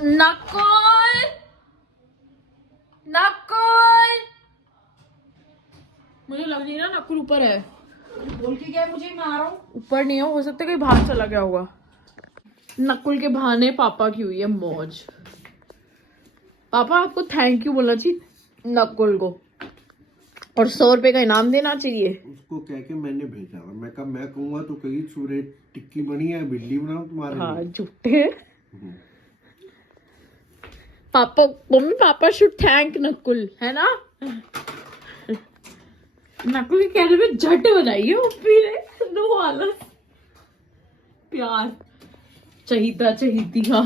नकुल, नकुल, मुझे लग नहीं रहा नकुल ऊपर है। बोल के क्या है मुझे, मैं आ रहा हूँ। ऊपर नहीं हो सकता कहीं बाहर चला गया होगा। नकुल के बहाने पापा की हुई है मौज। पापा आपको थैंक यू बोलना चाहिए नकुल को, और 100 रुपए का इनाम देना चाहिए। उसको कह के मैंने भेजा, मैं कहा मैं कहूंगा तो कहीं सूर्य टिक्की बनी है, बिल्ली बनाऊं तुम्हारे हाँ लिए। झूठे पापा, mummy papa should thank Nakul, है ना। नकुल के कहने में झट बनाई है मम्मी ने, नो आलस, प्यार चहीता चहीती का।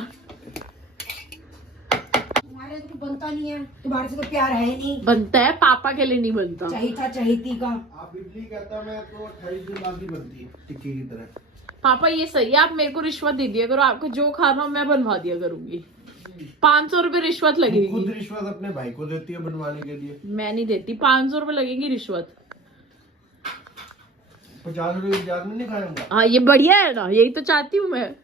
तुम्हारे से तो बनता नहीं है, तुम्हारे से तो प्यार है नहीं। बनता है, पापा के लिए नहीं बनता। चहीता चहीती का। आप इडली कहता मैं तो 28 दिन बाद ही बनती टिक्की की तरह। पापा ये सही है, आप मेरे को रिश्वत दे दिया करो, आपको जो खाना हो मैं बनवा दिया करूंगी। 500 रुपए रिश्वत खुद लगेगी। रिश्वत अपने भाई को देती है बनवाने के लिए। मैं नहीं देती, 500 रुपए लगेगी रिश्वत। 50 रुपए की जात में नहीं खाऊंगा। हाँ ये बढ़िया है ना, यही तो चाहती हूँ मैं।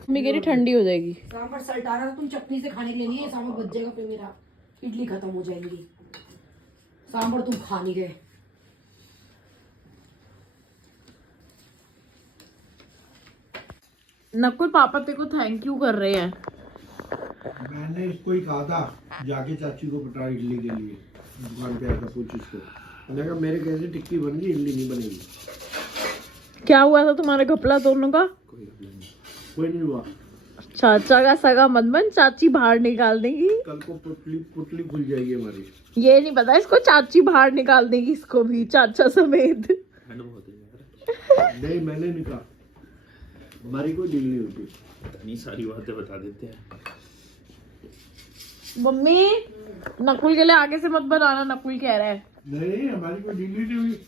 मम्मी कह रही ठंडी हो जाएगी। सांभर सल्टाना तो तुम चटनी से खाने के लिए नहीं है, सांभर बच जाएगा फिर मेरा इडली खत्म हो जाएगी। सांभर तुम खा नहीं गए। नकुल पापा तेरे को थैंक यू कर रहे हैं। मैंने इसको ही कहा था जाके चाची को पटा इडली के लिए, दुकान पे आकर पूछ इसको। मैंने कहा मेरे कैसे टिक्की बन गई, इडली नहीं बनेगी। क्या हुआ था तुम्हारे घपला दोनों का? कोई नहीं हुआ। चाचा का सगा मत बन, चाची बाहर निकाल देगी। कल को पुतली पुतली खुल जाएगी हमारी। ये नहीं पता इसको, चाची बाहर निकाल देगी इसको भी, चाचा समेत। नहीं मैंने नहीं कहा, हमारी कोई डील नहीं होती। इतनी सारी बातें बता देते हैं। मम्मी नकुल के लिए आगे से मत बनाना, नकुल कह रहा है। नहीं हमारी कोई डील नहीं हुई।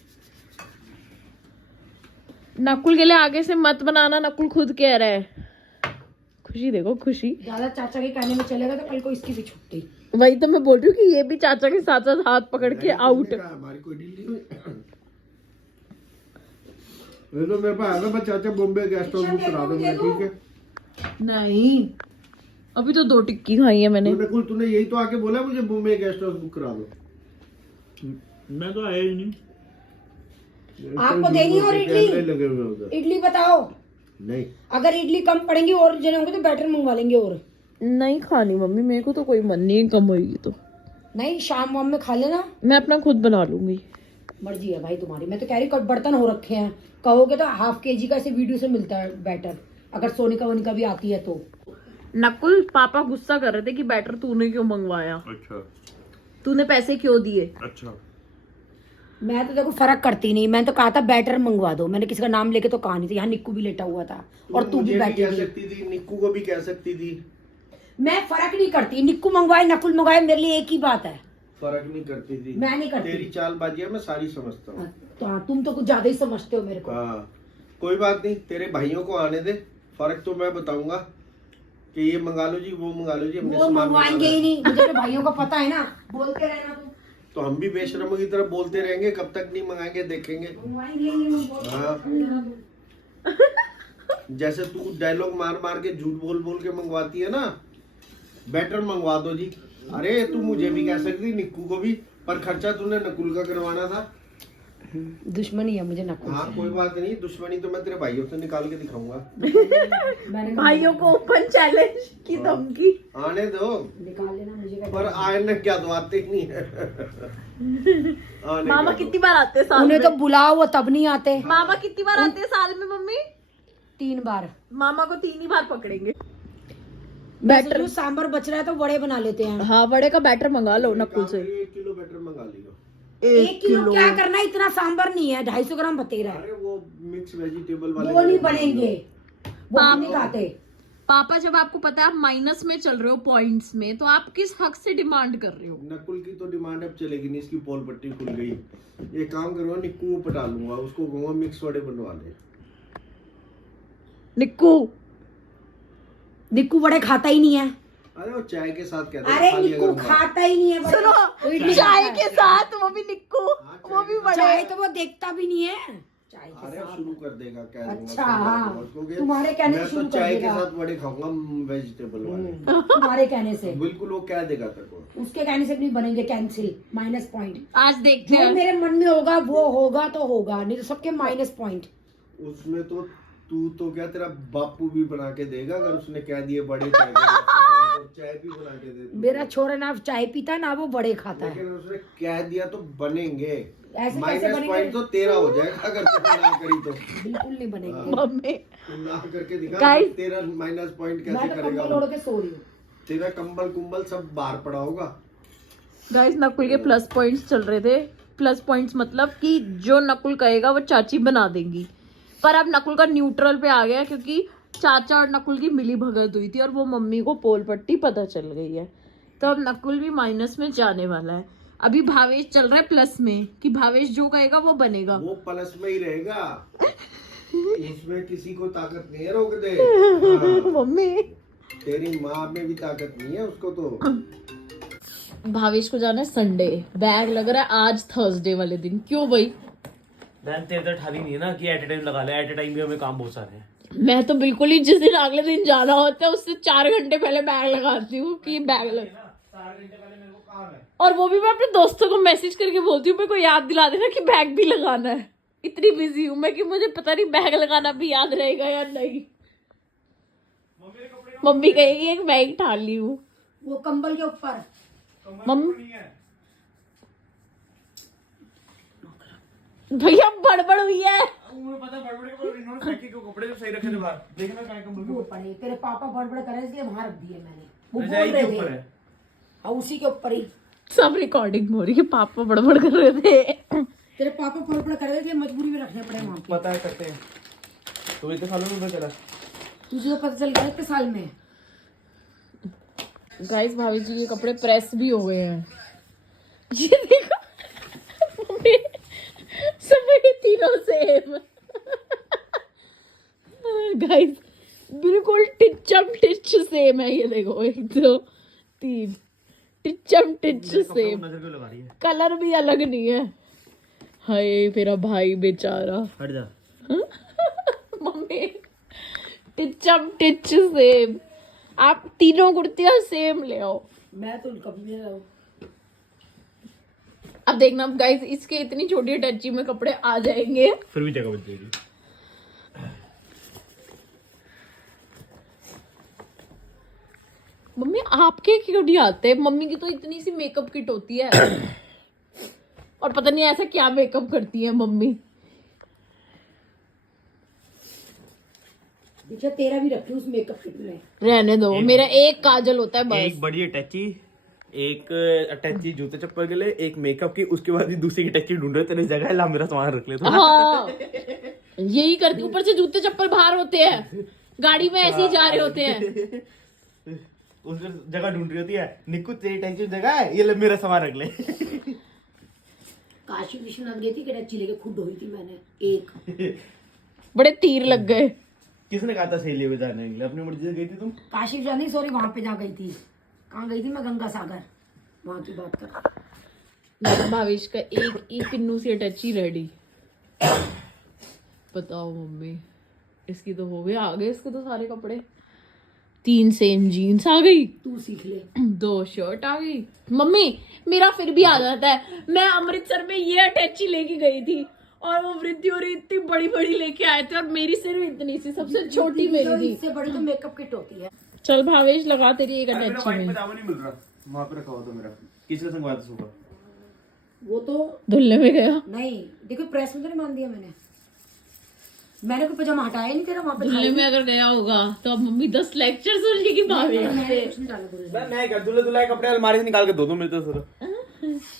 नकुल के लिए आगे से मत बनाना, नकुल खुद कह रहा है। खुशी देखो, खुशी। ज्यादा चाचा के कहने में चलेगा तो कल को इसकी भी छुट्टी। वही तो मैं बोल रही हूँ कि ये भी चाचा के साथ साथ हाथ पकड़ के आउट। हमारी कोई डील नहीं हुई। तो मेरे पास आना, मैं चाचा बॉम्बे गेस्ट हाउस बुक करा दूंगा, ठीक है। नहीं अभी तो 2 टिक्की खाई है मैंने। नकुल तूने यही तो आके बोला मुझे बॉम्बे गेस्ट हाउस बुक करा दो। मैं तो आया ही नहीं। आपको देनी और इडली लगे हुए उधर। इडली बताओ। नहीं अगर इडली कम पड़ेंगी और जने होंगे तो बैटर मंगवा लेंगे। और नहीं खानी मम्मी, मेरे को तो कोई मन नहीं है, कम होगी तो। नहीं शाम वाम में खा लेना, मैं अपना खुद बना लूंगी। मर्जी है भाई तुम्हारी। मैं तो कह रही हूँ बर्तन हो रखे हैं, कहोगे तो ½ kg का ऐसे वीडियो से मिलता है बैटर, अगर सोनिका वोनिका भी आती है तो। नकुल पापा गुस्सा कर रहे थे कि बैटर तूने क्यों मंगवाया, अच्छा तूने पैसे क्यों दिए। अच्छा। मैं तो देखो फर्क करती नहीं, मैंने तो कहा था बैटर मंगवा दो, मैंने किसी का नाम लेके तो कहा नहीं था। यहाँ निक्कू भी लेटा हुआ था और तू भी बैठी कह थी। सकती थी, निक्कू को भी कह सकती थी। मैं फर्क नहीं करती, निक्कू मंगवाए नकुल मंगवाए मेरे लिए एक ही बात है। फर्क नहीं करती थी। मैं नहीं करती। तेरी चालबाजियां मैं सारी समझता हूँ। तो हाँ, तुम तो कुछ ज्यादा ही समझते हो मेरे को। हाँ कोई बात नहीं, तेरे भाइयों को आने दे, फर्क तो मैं बताऊंगा कि ये मंगा लो जी, वो मंगा लो जी। हमने वो सामान मंगवाएंगे मंगाना ही है। नहीं, मुझे तो भाइयों का पता है ना, बोलते रहना तुम। तो हम भी बेशरमों की तरह बोलते रहेंगे, कब तक नहीं मंगाएंगे देखेंगे। मंगवाएंगे ही नहीं, हाँ जैसे तू डायलॉग मार मार के झूठ बोल बोल के मंगवाती है ना, बैटर मंगवा दो जी। अरे तू मुझे भी कह सकती, निक्कू को भी, पर खर्चा तूने नकुल का करवाना था। दुश्मनी है मुझे नकुल हाँ से। कोई बात नहीं, दुश्मनी तो मैं तेरे भाइयों से निकाल के दिखाऊंगा। मैंने कहा भाइयों को ओपन चैलेंज की धमकी। आने दो, निकाल लेना, मुझे क्या पर आने क्या तो आते ही नहीं है। आने मामा क्या कितनी बार आते हैं साल उन्हें में? तो बुलाओ वो तब नहीं आते। मामा कितनी बार आते हैं साल में मम्मी? 3 बार। मामा को 3 ही बार पकड़ेंगे। बैटर जो सांबर बच रहा है तो वड़े बना लेते हैं। हाँ वड़े का बैटर मंगा लो तो नकुल से। 1 किलो बैटर मंगा लियो। 1 किलो क्या करना, इतना सांबर नहीं है, 250 ग्राम बतेरा है। अरे वो मिक्स वेजिटेबल वाले वो नहीं बनेंगे, वो पाप- नहीं खाते। पापा जब आपको पता है आप माइनस में चल रहे हो पॉइंट्स में, तो आप किस हक से डिमांड कर रहे हो? नकुल की तो डिमांड अब चलेगी नहीं, इसकी पोल पट्टी खुल गई। ये काम करूंगा, निक्कू को पटा लूंगा, उसको कहूंगा मिक्स वड़े बनवा ले। निक्कू वड़े खाता ही नहीं है। अरे वो चाय के साथ कहते हैं, अरे खा लिया निक्कू करूंगा। खाता ही नहीं है वड़े। सुनो इडली चाय खाता के है। साथ वो भी निक्कू, वो भी बड़े। चाय तो वो देखता भी नहीं है, चाय के अरे साथ। शुरू कर देगा, कह दूंगा अच्छा, सुबह हाँ। को उसको कि तुम्हारे कहने से मैं तो शुरू कर चाय के देगा। साथ बड़े खाऊंगा वेजिटेबल वाले। तुम्हारे कहने से बिल्कुल वो कह देगा तेरे को। उसके कहने से भी नहीं बनेंगे कैंसिल, माइनस पॉइंट। आज देखते जो हैं। मेरे मन में होगा वो होगा तो होगा, नहीं तो सबके माइनस पॉइंट। उसमें तो तू तो क्या तेरा बापू भी बना के देगा अगर उसने कह दिए बड़े चाय के साथ, तो चाय भी बना के दे तू। मेरा छोरा ना चाय पीता ना वो बड़े खाता है। लेकिन उसने कह दिया तो बनेंगे। ऐसे कैसे माइनस बनेंगे? पॉइंट तो तेरा हो जाएगा अगर तू ना करी तो। बिल्कुल नहीं बनेंगे। मम्मी तू ना करके दिखा Guys- तेरा माइनस पॉइंट कैसे मैं तो करेगा कंबल ओढ़ वो। के सो रही हूँ। तेरा कंबल कुंबल सब बाहर पड़ा होगा। गाइस नकुल के प्लस पॉइंट्स चल रहे थे। प्लस पॉइंट्स मतलब कि जो नकुल कहेगा वो चाची बना देंगी, पर अब नकुल का न्यूट्रल पे आ गया क्योंकि चाचा और नकुल की मिली भगत हुई थी और वो मम्मी को पोल पट्टी पता चल गई है, तो अब नकुल भी माइनस में जाने वाला है। अभी भावेश चल रहा है प्लस में कि भावेश जो कहेगा वो बनेगा। वो प्लस में ही रहेगा, उसमें किसी को ताकत नहीं है रोक दे। हाँ, मम्मी तेरी माँ में भी ताकत नहीं है उसको तो। भावेश को जाना है संडे, बैग लग रहा है आज थर्सडे वाले दिन। क्यों भाई? बहन तेरे तो ठाली नहीं है ना कि एट ए टाइम लगा ले, एट ए टाइम भी हमें काम बहुत सारे हैं। मैं तो बिल्कुल ही जिस दिन अगले दिन जाना होता है उससे 4 घंटे पहले बैग लगाती हूँ कि बैग लग। 4 घंटे पहले मेरे को काम है। और वो भी मैं अपने दोस्तों को मैसेज करके बोलती हूँ मेरे को याद दिला देना कि बैग भी लगाना है। इतनी बिजी हूँ मैं कि मुझे पता नहीं बैग लगाना भी याद रहेगा या नहीं। मम्मी कहेगी एक बैग ठाल ली हूँ। वो कंबल के ऊपर। मम्मी भैया बड़बड़ हुई है। मुझे पता बड़बड़ के पर इन्होंने फेंके क्यों कपड़े जो सही रखे थे बाहर, देखना क्या कंबल वो पड़े तेरे पापा बड़बड़ करे इसलिए वहां रख दिए मैंने। वो बोल रजाई के रहे ऊपर थे। है। हाँ उसी के ऊपर ही। सब रिकॉर्डिंग हो रही है। पापा बड़बड़ कर रहे थे। तेरे पापा बड़बड़ कर रहे थे, मजबूरी में रखने पड़े वहां पे। पता है करते हैं तो इतने सालों में पता चला। तुझे तो पता चल गया इतने साल में। गाइस भाभी जी के कपड़े प्रेस भी हो गए हैं। ये देखो मम्मी सब ये तीनों सेम। गाइस बिल्कुल टिचम टिच सेम है। ये देखो 1 2 3 टिचम टिच सेम। नजर क्यों लगा रही है? कलर भी अलग नहीं है। हाय मेरा भाई बेचारा। हट जा। मम्मी टिचम टिच सेम। आप तीनों कुर्तियां सेम ले आओ। मैं तो कभी भी नहीं। अब देखना गाइस इसके इतनी छोटी अटैची में कपड़े आ जाएंगे। फिर भी जगह बच जाएगी। मम्मी आपके क्यों नहीं आते? मम्मी की तो इतनी सी मेकअप किट होती है और पता नहीं ऐसा क्या मेकअप करती है मम्मी। देखिए तेरा भी रखी उस मेकअप किट में। रहने दो, मेरा एक काजल होता है बस। एक बड़ी अटैची, एक अटैची जूते चप्पल के लिए, एक मेकअप की, उसके बाद भी दूसरी अटैची ढूंढ रहे तेरे जगह है, ला मेरा सामान रख ले तो। हाँ यही करती। ऊपर से जूते चप्पल बाहर होते हैं, गाड़ी में ऐसे ही जा रहे होते हैं। उस जगह ढूंढ रही होती है, निक्कू तेरी टेंशन जगह है, ये ले मेरा सामान रख ले। काशी विश्वनाथ गई थी, कटच्ची लेके खुद धोई थी मैंने एक। बड़े तीर लग गए। किसने कहा था सहेली को जाने के लिए? अपनी मर्जी से गई थी तुम? काशी विश्वनाथ नहीं, सॉरी वहां पे जा गई थी। कहाँ गई थी मैं? गंगा सागर, वहां की बात कर। मेरा भावेश का एक पिन्नू सी अटैची रेडी। बताओ मम्मी, इसकी तो हो गए, आ गए इसके तो सारे कपड़े। 3 सेम जीन्स आ गई, तू सीख ले। 2 शर्ट आ गई। मम्मी मेरा फिर भी आ जाता है। मैं अमृतसर में ये अटैची लेके गई थी और वो वृद्धि और इतनी बड़ी बड़ी लेके आए थे और मेरी सिर्फ इतनी सी सबसे छोटी मेरी थी। इससे बड़ी तो मेकअप किट होती है। चल भावेश लगा तेरी एक मेरा अटैची व्हाइट में। पजामा नहीं मिल रहा, वहां पे रखा हुआ था मेरा। किसका संगवाया था सुबह? वो तो धुलने में गया। नहीं, देखो प्रेस में तो नहीं मान दिया मैंने कोई पजामा हटाया नहीं तेरा वहां पे। धुलने में अगर गया होगा तो अब मम्मी 10 लेक्चर सुनेगी भावेश से। मैंने कुछ नहीं डाला पूरे। मैं क्या दुल्हे दुल्हे कपड़े अलमारी से निकाल के धो दूं मेरे तो सर।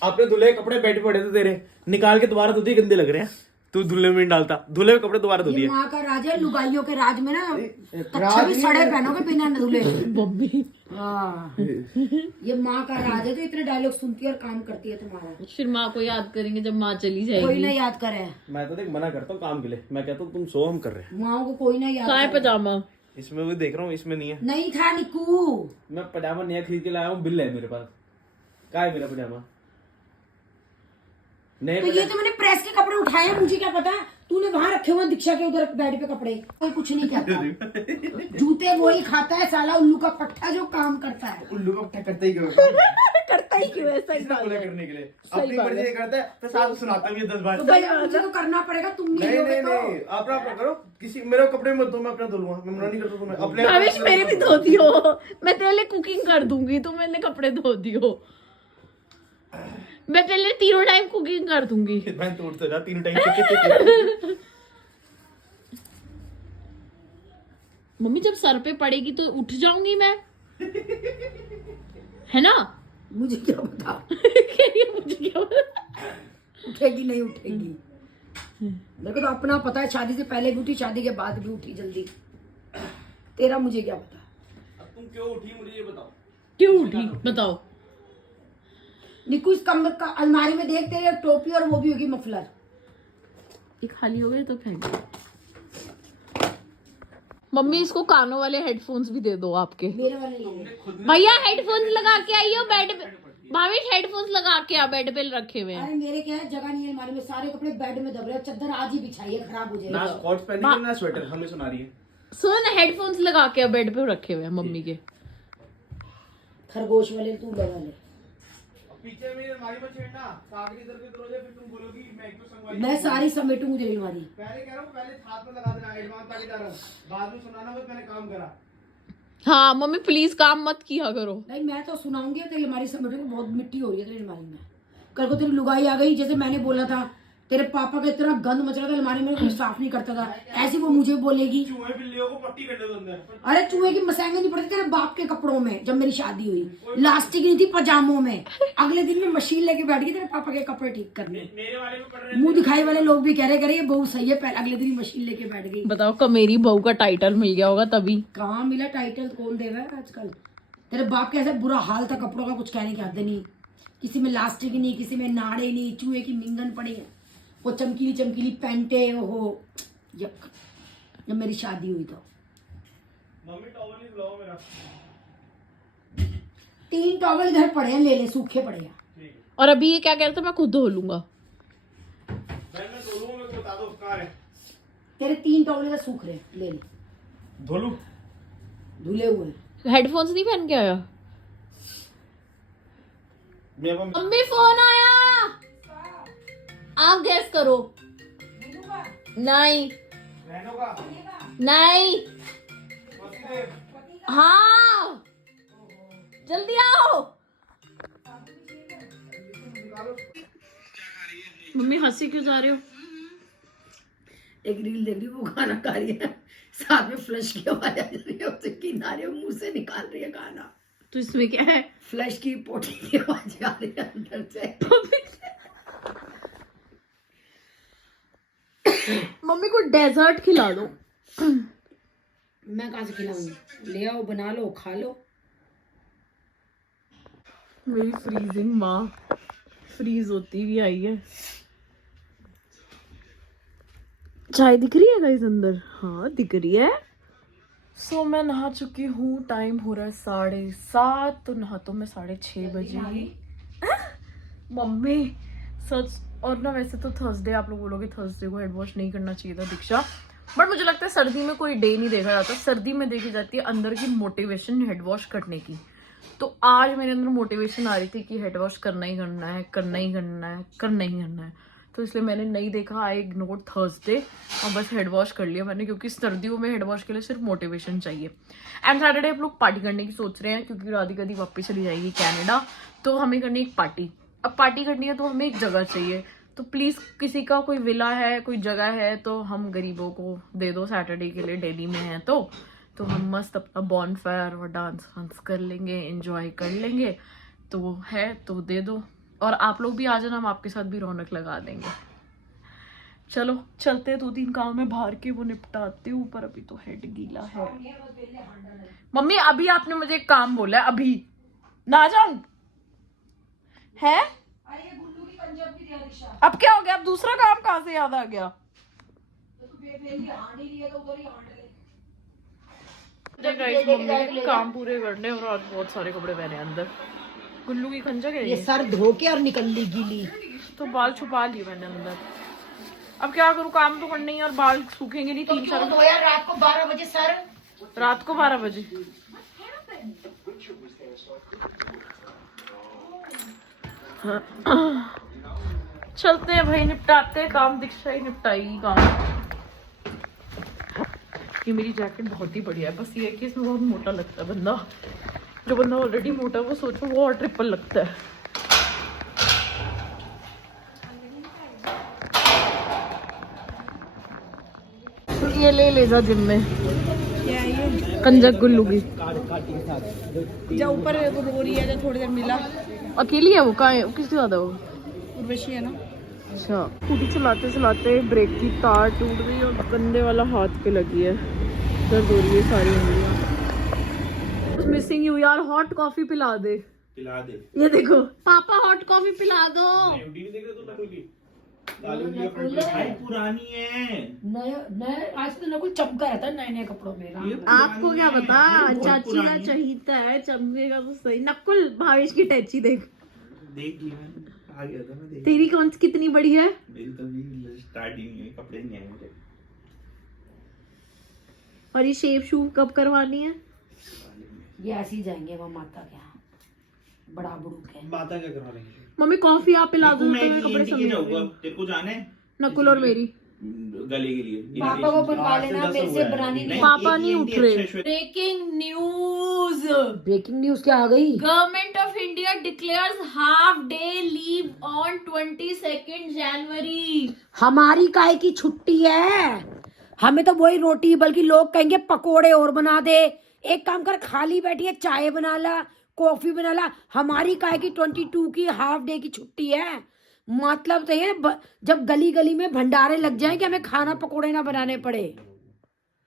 अपने दुल्हे के कपड़े बैठे पड़े थे तेरे, निकाल के दोबारा धो दिए, गंदे लग रहे हैं। तू धुले में नहीं डालता, धुले हुए कपड़े दोबारा धो ये दिए। माँ का राज है, लुगाइयों के राज में ना कच्छा भी सड़े पहनोगे बिना धुले। मम्मी हाँ, ये माँ का राज है जो इतने डायलॉग सुनती है और काम करती है तुम्हारा। फिर माँ को याद करेंगे जब माँ चली कोई जाएगी। ना याद करे, मैं तो देख मना करता हूँ काम के लिए, मैं कहता हूँ तुम सो, हम कर रहे हैं। माँ को कोई ना याद कहाँ है करे। पजामा? इसमें भी देख रहा हूँ, इसमें नहीं है। नहीं था निक्कू। मैं पजामा नया खरीद के लाया हूँ, बिल है मेरे पास। कहाँ है मेरा पजामा? नहीं तो ये तो मैंने प्रेस के कपड़े उठाए हैं, मुझे क्या पता, तूने वहां रखे हुए दीक्षा के उधर बेड पे कपड़े, कोई कुछ नहीं कहता। जूते वही खाता है साला, उल्लू का पट्टा जो काम करता है। उल्लू का पट्टा करता ही क्यों? करता ही क्यों है? सही किसने बात बोला है। करने के लिए? अपनी मर्जी से करता है तो साथ सुनाता भी है 10 बार। तो भाई मुझे तो करना पड़ेगा, तुम नहीं नहीं लोगे नहीं तो। नहीं, अपना अपना करो। किसी मेरे कपड़े मत दो, मैं अपना धो लूंगा। मैं मना नहीं करता तुम्हें। अपने भावेश मेरे भी धो दियो, मैं तेरे लिए कुकिंग कर दूंगी, तू मेरे कपड़े धो दियो। मैं तेरे लिए 3 टाइम कुकिंग कर दूंगी। मैं तोड़ते जा 3 टाइम। मम्मी जब सर पे पड़ेगी तो उठ जाऊंगी मैं, है ना? मुझे क्या पता कह रही है, मुझे क्या पता। उठेगी नहीं उठेगी, मेरे को तो अपना पता है। शादी से पहले भी उठी, शादी के बाद भी उठी जल्दी। तेरा मुझे क्या पता। अब तुम क्यों उठी मुझे ये बताओ। क्यों उठी बताओ? निकू इस कमर का अलमारी में देख, तेरे टोपी और वो भी होगी मफलर। ये खाली हो गए तो फेंक। मम्मी इसको कानों वाले हेडफोन्स भी दे दो आपके। मेरे वाले ले ले। भैया हेडफोन्स लगा के आइयो बेड पे। भावेश हेडफोन्स लगा के आ, बेड पे रखे हुए हैं। अरे मेरे क्या है, जगह नहीं है अलमारी में, सारे कपड़े बेड में दब रहे हैं। चादर आज ही बिछाई है, खराब हो जाएगी। ना स्कॉट्स पहनी ना स्वेटर, हमें सुना रही है। सुन, हेडफोन्स लगा के आ, बेड पे रखे हुए हैं मम्मी के। खरगोश वाले तू लगा ले। पीछे में अलमारी में छेड़ना, साथ इधर के दरोजे, फिर तुम बोलोगी मैं क्यों संगवाई। मैं सारी समेटूंगी तेरी अलमारी। पहले कह रहा हूँ, पहले हाथ में लगा देना, एडवांस ताकि जा रहा हूँ, बाद में सुनाना मत मैंने काम करा। हाँ मम्मी प्लीज काम मत किया करो। नहीं मैं तो सुनाऊंगी, तेरी अलमारी समेटूंगी। बहुत मिट्टी हो रही है तेरी अलमारी में। कल को तेरी लुगाई आ गई, जैसे मैंने बोला था, तेरे पापा का इतना गंद मच रहा था अलमारी में, कोई साफ नहीं करता था, ऐसी वो मुझे बोलेगी। चूहे बिल्लियों को पट्टी कर दे दो अंदर। अरे चूहे की मसैंगे नहीं पड़ती तेरे बाप के कपड़ों में। जब मेरी शादी हुई लास्टिक नहीं थी पजामों में, अगले दिन में मशीन लेके बैठ गई तेरे पापा के कपड़े ठीक करने। मेरे वाले में पड़ रहे मुंह दिखाई वाले लोग भी कह रहे ये बहू सही है, पहले अगले दिन ही मशीन लेके बैठ गई। बताओ कब मेरी बहू का टाइटल मिल गया होगा तभी। कहाँ मिला टाइटल, कौन देगा आजकल। तेरे बाप का ऐसा बुरा हाल था कपड़ों का, कुछ कहने की हद नहीं। किसी में लास्टिक नहीं, किसी में नाड़े नहीं, चूहे की मिंगन पड़ी है, वो चमकीली चमकीली पैंटे। ओहो यक। जब मेरी शादी हुई तो मम्मी टॉवल ही बुलाओ मेरा। 3 टॉवल इधर पड़े हैं, ले ले, सूखे पड़े हैं। और अभी ये क्या कह रहा था, मैं खुद धो लूंगा। मैं धोलूंगा, मेरे को बता दो कहाँ है। तेरे 3 टॉवल इधर सूख रहे हैं, ले ले। धोलू? धुले हुए हैं। हेडफोन्स नहीं पहन के आया? मेरे मम्मी फोन आया, आप गैस करो। नहीं रहनों का नहीं, मस्ती दे। हाँ जल्दी आओ। मम्मी हंसी क्यों जा रहे हो? एक रील देख रही, वो खाना खा रही है, साथ में फ्लश की आवाज आ रही है, उसे किनारे मुंह से निकाल रही है खाना। तो इसमें क्या है? फ्लश की पोटी की आवाज आ रही है अंदर से। मम्मी को डेजर्ट खिला दो। मैं कहाँ से खिलाऊंगी, ले आओ, बना लो, खा लो। मेरी फ्रीजिंग माँ फ्रीज होती भी आई है। चाय दिख रही है गाइस अंदर? हाँ दिख रही है। सो मैं नहा चुकी हूँ, टाइम हो रहा है 7:30, तो नहा तो मैं 6:30 बजे ही। मम्मी सच, और ना वैसे तो थर्सडे आप लोग बोलोगे थर्सडे को हेड वॉश नहीं करना चाहिए था दीक्षा, बट मुझे लगता है सर्दी में कोई डे नहीं देखा जाता, सर्दी में देखी जाती है अंदर की मोटिवेशन हेड वॉश करने की। तो आज मेरे अंदर मोटिवेशन आ रही थी कि हेड वॉश करना ही करना है, करना ही करना है, करना ही करना है, तो इसलिए मैंने नहीं देखा। आई इग्नोर थर्सडे और बस हेड वॉश कर लिया मैंने, क्योंकि सर्दियों में हेड वॉश के लिए सिर्फ मोटिवेशन चाहिए। एंड सैटरडे आप लोग पार्टी करने की सोच रहे हैं, क्योंकि राधिका दी वापस चली जाएगी कनाडा, तो हमें करनी एक पार्टी। अब पार्टी करनी है तो हमें एक जगह चाहिए, तो प्लीज़ किसी का कोई विला है, कोई जगह है तो हम गरीबों को दे दो सैटरडे के लिए, दिल्ली में है तो हम मस्त अपना बॉन फायर और डांस वांस कर लेंगे, एंजॉय कर लेंगे। तो है तो दे दो, और आप लोग भी आ जाना, हम आपके साथ भी रौनक लगा देंगे। चलो चलते हैं, 2-3 काम में बाहर के वो निपटाते हूँ, पर अभी तो हेड गीला है। मम्मी अभी आपने मुझे एक काम बोला है, अभी ना जाऊं है? अब क्या हो गया? अब दूसरा काम कहाँ से याद आ गया? मम्मी काम पूरे करने, और आज बहुत सारे कपड़े पहने अंदर। गुल्लू की खंजक है ये सर धो के और निकल ली गीली। तो बाल छुपा लिए मैंने अंदर। अब क्या करूँ, काम तो करना ही है और बाल सूखेंगे नहीं। तो 3-4 क्यों धोया रात को 12 बजे सर? रात को 12 बजे। चलते हैं भाई, निपटाते हैं काम। दीक्षा ही निपटाएगी काम। ये मेरी जैकेट बहुत ही बढ़िया है, बस ये है कि इसमें बहुत मोटा लगता है बंदा। जो बंदा ऑलरेडी मोटा है वो सोचो वो और ट्रिपल लगता है। ये ले जा जिम में कंजक गुल्लू की। जो ऊपर वो रो रही है, जो थोड़ी देर मिला। अकेली है वो? कहाँ है वो? किसके साथ है वो? उर्वशी है ना। अच्छा। स्कूटी चलाते चलाते ब्रेक की तार टूट गई और कंधे वाला हाथ पे लगी है, दर्द हो रही है सारी उंगलियां। मिसिंग यू यार, हॉट कॉफी पिला दे। पिला दे। ये देखो पापा, हॉट कॉफी पिला दो। भाई पुरानी है। नए आज तो नकुल चमका रहता है नए नए कपड़ों में। आपको क्या पता, चाची ना चाहिता है, चमकेगा तो सही। नकुल भावेश की टैची देख। देख ली मैंने, आ गया था मैं देख। तेरी कौन सी कितनी बड़ी है? मेरी तो अभी स्टार्टिंग में कपड़े नहीं आए मेरे। और ये शेप शूप कब करवानी है? ये ऐसे ही जाएंगे वो माता के यहाँ, बड़ा बुड़ूक है। माता क्या करवा लेंगे? मम्मी कॉफी आप पिला दो तो मैं मेरे कपड़े के जाऊंगा, समेट। तेरे को जाना है नकुल और मेरी। गले के लिए। पापा को बनवा लेना, मेरे से बनानी नहीं। पापा नहीं उठ रहे। अच्छा ब्रेकिंग न्यूज, ब्रेकिंग न्यूज क्या आ गई? Government of India declares half day leave on 22 जनवरी। हमारी काहे की छुट्टी है? हमें तो वही रोटी, बल्कि लोग कहेंगे पकोड़े और बना दे। एक काम कर, खाली बैठी है, चाय बना ला, कॉफी बना ला। हमारी काहे की 22 की हाफ डे की छुट्टी है। मतलब तो ये जब गली गली में भंडारे लग जाए कि हमें खाना पकोड़े ना बनाने पड़े।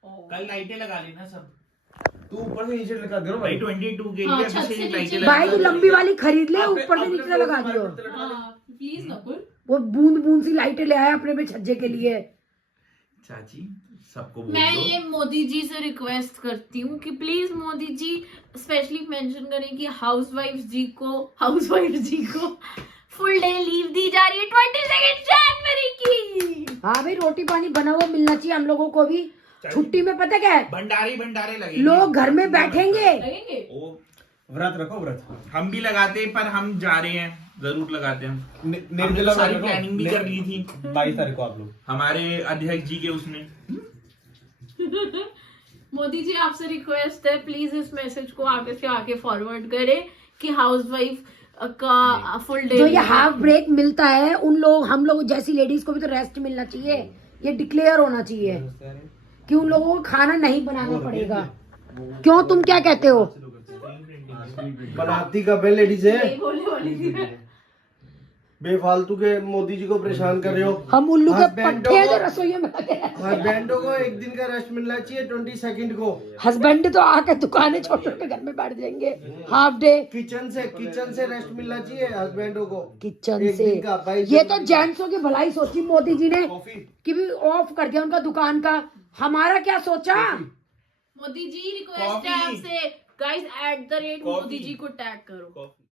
कल लाइटें लगा लेना सब। तू ऊपर से नीचे लगा दे भाई 22 के लिए अभी से लाइटें लगा। भाई तू लंबी वाली खरीद ले, ऊपर से नीचे लगा दियो। प्लीज नकुल। वो बूंद बूंद सी लाइटें ले आए अपने पे छज्जे के लिए। चाची सबको बोल मैं दो। ये मोदी जी से रिक्वेस्ट करती हूँ कि please Modi ji specially mention करें कि हाउसवाइफ जी को फुल डे लीव दी जा रही है 22 जनवरी की। हाँ भाई, रोटी पानी बना हुआ मिलना चाहिए हम लोगों को भी। छुट्टी में पता क्या है, भंडारे लगे। लोग घर में बैठेंगे। ओ, व्रत रखो व्रत। हम भी लगाते हैं, पर हम जा रहे हैं, जरूर लगाते हैं हम। हमने निर्जला सारी रखो। प्लानिंग भी कर ली थी 22 तारीख को आप लोग। हमारे अध्यक्ष जी के उसमें। मोदी जी आपसे रिक्वेस्ट है, प्लीज इस मैसेज को आगे से आगे फॉरवर्ड करें कि हाउसवाइफ का फुल डे जो ये हाफ ब्रेक मिलता है उन लोग, हम लोग जैसी लेडीज को भी तो रेस्ट मिलना चाहिए। ये डिक्लेयर होना चाहिए कि उन लोगों को खाना नहीं बनाना पड़ेगा। क्यों, तुम क्या कहते हो? बनाती कब है लेडीज है? बोलने वाली थी। बेफालतू के मोदी जी को परेशान कर रहे हो। हम उल्लू के हस्बैंडों पट्टे हैं जो को- रसोई में लगे हैं। हस्बैंडों को एक दिन का रेस्ट मिलना चाहिए 22 को। हस्बैंड तो आके दुकानें छोड़ छोड़ के घर में बैठ जाएंगे हाफ डे। किचन से रेस्ट मिलना चाहिए हस्बैंडों को। किचन एक से दिन का 22 ये तो जेंट्सों की भलाई सोची मोदी जी ने कॉफी। कि भी ऑफ कर दिया उनका दुकान का। हमारा क्या सोचा? मोदी जी रिक्वेस्ट है आपसे, गाइस @मोदी जी को टैग करो। कॉफी।